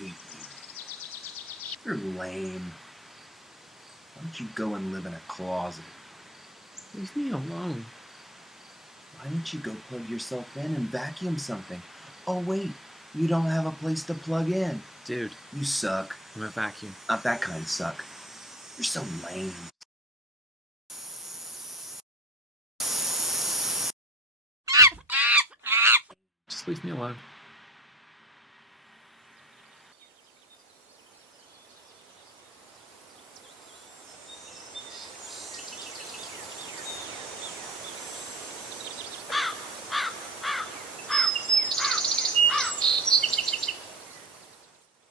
hate you. You're lame. Why don't you go and live in a closet? Leave me alone. Why don't you go plug yourself in and vacuum something? Oh wait, you don't have a place to plug in. Dude, You suck. I'm a vacuum. Not that kind of suck. You're so lame. Just leave me alone.